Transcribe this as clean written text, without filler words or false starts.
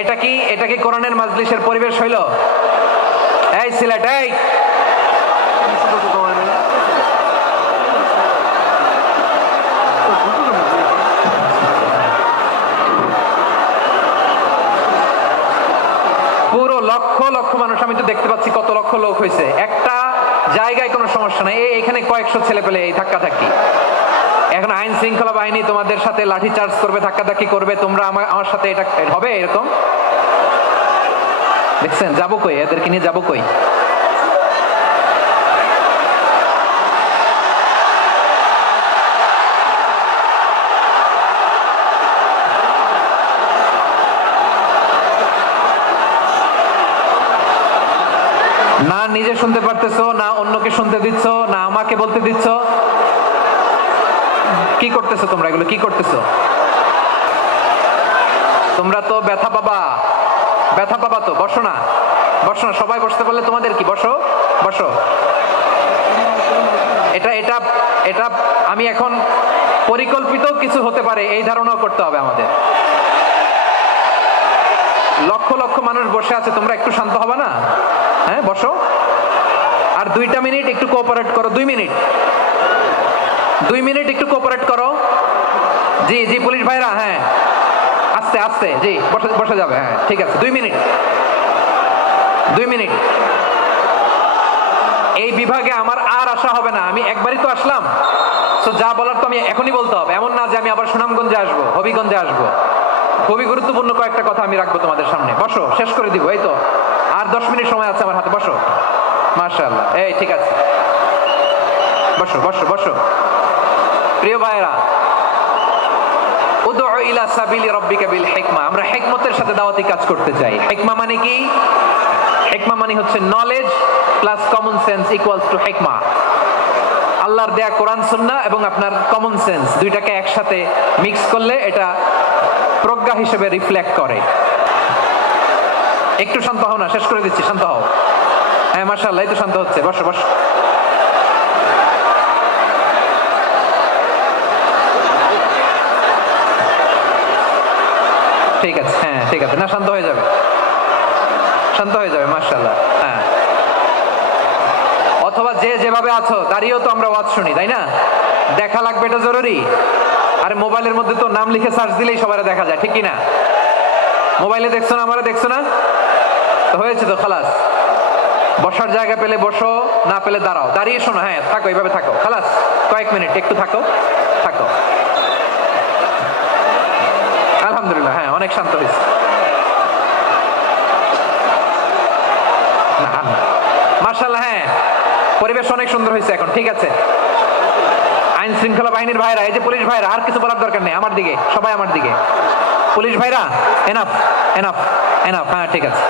এটা কি কোরআনের মাজলিসের পরিবেশ হইল? এই সিলেট, এই পুরো লক্ষ লক্ষ মানুষ, আমি তো দেখতে পাচ্ছি কত লক্ষ লোক হয়েছে একটা জায়গায়, কোনো সমস্যা নাই। এখানে কয়েকশো ছেলে পেলে এই ধাক্কাধাক্কি। এখন আইন শৃঙ্খলা বাহিনী তোমাদের সাথে লাঠি চার্জ করবে, ধাক্কাধাক্কি করবে, তোমরা আমার সাথে এটা হবে এরকম? দেখছেন, যাবো কই? এদেরকে নিয়ে যাবো কই? না নিজে শুনতে পারতেছো, না অন্যকে শুনতে দিচ্ছ, না আমাকে বলতে দিচ্ছ। কি করতেছো তোমরা? এগুলো কি করতেছো তোমরা? তো ব্যথা পাবা, ব্যথা পাবা তো। বসো না, বসো না, সবাই বসতে পারলে তোমাদের কি? বসো, বসো। এটা এটা এটা আমি এখন পরিকল্পিত কিছু হতে পারে এই ধারণাও করতে হবে আমাদের। লক্ষ লক্ষ মানুষ বসে আছে, তোমরা একটু শান্ত হবে না? হ্যাঁ, বসো। আর 2টা মিনিট একটু কোঅপারেট করো। 2 মিনিট, 2 মিনিট একটু কোঅপারেট করো। জি জি পুলিশ ভাইরা, হ্যাঁ আস্তে আস্তে, জি বসে বসে যাবে। হ্যাঁ ঠিক আছে, 2 মিনিট, 2 মিনিট। এই বিভাগে আমার আর আসা হবে না, আমি একবারই তো আসলাম, তো যা বলার তো আমি এখনই বলতে হবে। এমন না যে আমি আবার সুনামগঞ্জে আসবো, হবিগঞ্জে আসবো। খুবই গুরুত্বপূর্ণ কয়েকটা কথা আমি রাখবো তোমাদের সামনে। বসো, শেষ করে দিব। এই তো আর 10 মিনিট সময় আছে আমার হাতে। বসো, মাশাআল্লাহ। এই ঠিক আছে, বসো বসো বসো। প্রিয় ভাইরা, উদউ ইলা সাবিলি রাব্বিকা বিল হিকমা। আমরা হিকমতের সাথে দাওয়াতি কাজ করতে চাই। হিকমা মানে কি? হিকমা মানে হচ্ছে knowledge plus common sense equals to হিকমা। আল্লাহর দেয়া কোরআন সুন্নাহ এবং আপনার কমন সেন্স, দুইটাকে একসাথে মিক্স করলে এটা প্রজ্ঞা হিসেবে রিফ্লেক্ট করে। একটু শান্ত হও না, শেষ করে দিচ্ছি, শান্ত হও। হ্যাঁ মাশাআল্লাহ, এই তো শান্ত হচ্ছে। বসো বসো। ঠিক আছে, হ্যাঁ ঠিক আছে, না শান্ত হয়ে যাবে, শান্ত হয়ে যাবে, মাশাআল্লাহ। হ্যাঁ, অথবা যে যেভাবে আছো দাঁড়িয়েও তো আমরা ওয়াজ শুনি, তাই না? দেখা লাগবে, এটা জরুরি। আর মোবাইলের মধ্যে তো নাম লিখে সার্চ দিলেই সবাই দেখা যায়, ঠিক কি না? মোবাইলে দেখছো না, আমারে দেখছো না, তো হয়েছে তো, খালাস। বসার জায়গা পেলে বসো, না পেলে দাঁড়াও, দাঁড়িয়ে শোনো। হ্যাঁ থাকো, এইভাবে থাকো, খালাস। কয়েক মিনিট একটু থাকো, থাকো। আলহামদুলিল্লাহ, হ্যাঁ অনেক শান্ত হয়েছে। মাশাআল্লাহ, হ্যাঁ পরিবেশ অনেক সুন্দর হয়েছে এখন, ঠিক আছে। আইন শৃঙ্খলা বাহিনীর ভাইরা, এই যে পুলিশ ভাইরা, আর কিছু বলার দরকার নেই, আমার দিকে সবাই, আমার দিকে। পুলিশ ভাইরা, এনাফ এনাফ এনাফ, হ্যাঁ ঠিক আছে।